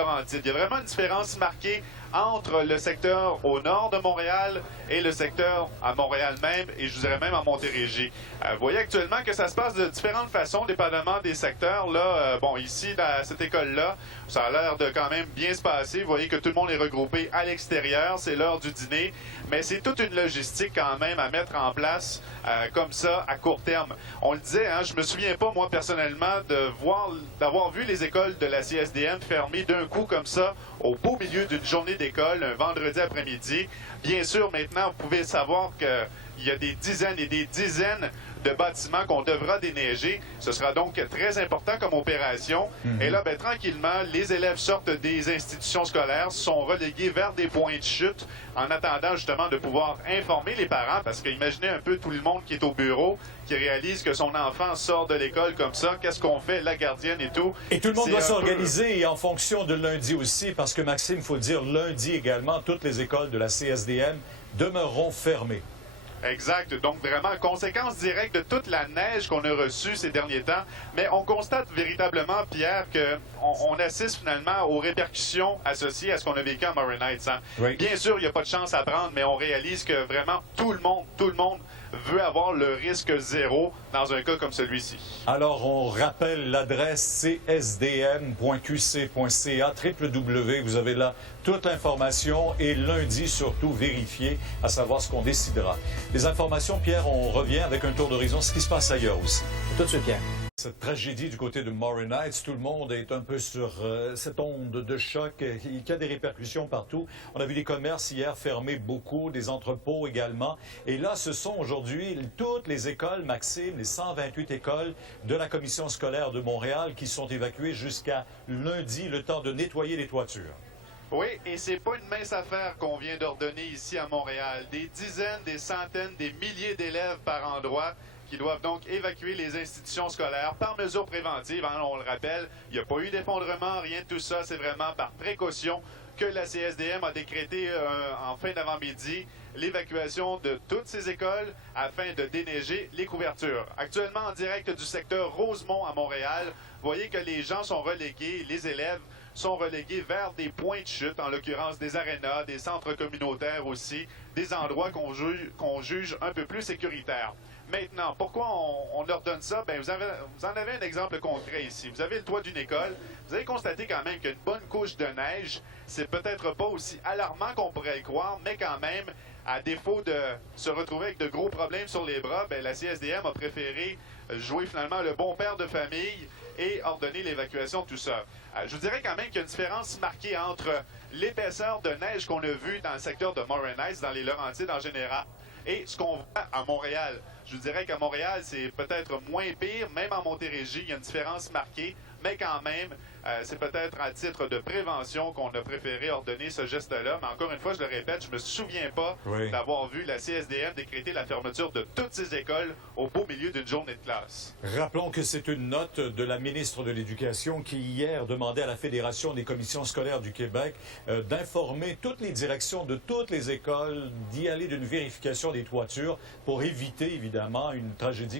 Laurentides. Il y a vraiment une différence marquée entre le secteur au nord de Montréal et le secteur à Montréal même, et je dirais même à Montérégie. Vous voyez actuellement que ça se passe de différentes façons, dépendamment des secteurs. Là, bon, ici, dans cette école-là, ça a l'air de quand même bien se passer. Vous voyez que tout le monde est regroupé à l'extérieur. C'est l'heure du dîner, mais c'est toute une logistique quand même à mettre en place comme ça à court terme. On le disait, hein, je me souviens pas, moi, personnellement, d'avoir vu les écoles de la CSDM fermées d'un coup comme ça, au beau milieu d'une journée d'école, un vendredi après-midi. Bien sûr, maintenant, vous pouvez savoir qu'il y a des dizaines et des dizaines de bâtiments qu'on devra déneiger. Ce sera donc très important comme opération. Et là, ben, tranquillement, les élèves sortent des institutions scolaires, sont relégués vers des points de chute en attendant justement de pouvoir informer les parents, parce qu'imaginez un peu tout le monde qui est au bureau, qui réalise que son enfant sort de l'école comme ça, qu'est-ce qu'on fait, la gardienne et tout. Et tout le monde doit s'organiser en fonction de lundi aussi, parce que Maxime, il faut le dire, lundi également, toutes les écoles de la CSDM demeureront fermées. Exact. Donc, vraiment, conséquence directe de toute la neige qu'on a reçue ces derniers temps. Mais on constate véritablement, Pierre, qu'on assiste finalement aux répercussions associées à ce qu'on a vécu à Morin Heights. Hein? Oui. Bien sûr, il n'y a pas de chance à prendre, mais on réalise que vraiment tout le monde veut avoir le risque zéro dans un cas comme celui-ci. Alors, on rappelle l'adresse csdm.qc.ca, www. Vous avez là toute l'information et lundi, surtout, vérifiez à savoir ce qu'on décidera. Les informations, Pierre, on revient avec un tour d'horizon, ce qui se passe ailleurs aussi. Tout de suite, Pierre. Cette tragédie du côté de Morin Heights, tout le monde est un peu sur cette onde de choc qui a des répercussions partout. On a vu des commerces hier fermés beaucoup, des entrepôts également. Et là, ce sont aujourd'hui toutes les écoles, Maxime, les 128 écoles de la Commission scolaire de Montréal qui sont évacuées jusqu'à lundi, le temps de nettoyer les toitures. Oui, et c'est pas une mince affaire qu'on vient d'ordonner ici à Montréal. Des dizaines, des centaines, des milliers d'élèves par endroit qui doivent donc évacuer les institutions scolaires par mesure préventive. Hein, on le rappelle, il n'y a pas eu d'effondrement, rien de tout ça. C'est vraiment par précaution que la CSDM a décrété en fin d'avant-midi l'évacuation de toutes ces écoles afin de déneiger les couvertures. Actuellement, en direct du secteur Rosemont à Montréal, vous voyez que les gens sont relégués, les élèves sont relégués vers des points de chute, en l'occurrence des arénas, des centres communautaires aussi, des endroits qu'on juge un peu plus sécuritaires. Maintenant, pourquoi on ordonne ça? Bien, vous en avez un exemple concret ici. Vous avez le toit d'une école. Vous avez constaté quand même qu'une bonne couche de neige, c'est peut-être pas aussi alarmant qu'on pourrait le croire, mais quand même, à défaut de se retrouver avec de gros problèmes sur les bras, bien, la CSDM a préféré jouer finalement le bon père de famille et ordonner l'évacuation de tout ça. Je vous dirais quand même qu'il y a une différence marquée entre l'épaisseur de neige qu'on a vue dans le secteur de Morin Heights, dans les Laurentides en général, et ce qu'on voit à Montréal. Je vous dirais qu'à Montréal, c'est peut-être moins pire. Même en Montérégie, il y a une différence marquée. Mais quand même, c'est peut-être à titre de prévention qu'on a préféré ordonner ce geste-là. Mais encore une fois, je le répète, je ne me souviens pas d'avoir vu la CSDM décréter la fermeture de toutes ces écoles au beau milieu d'une journée de classe. Rappelons que c'est une note de la ministre de l'Éducation qui, hier, demandait à la Fédération des commissions scolaires du Québec d'informer toutes les directions de toutes les écoles, d'y aller d'une vérification des toitures pour éviter, évidemment, une tragédie.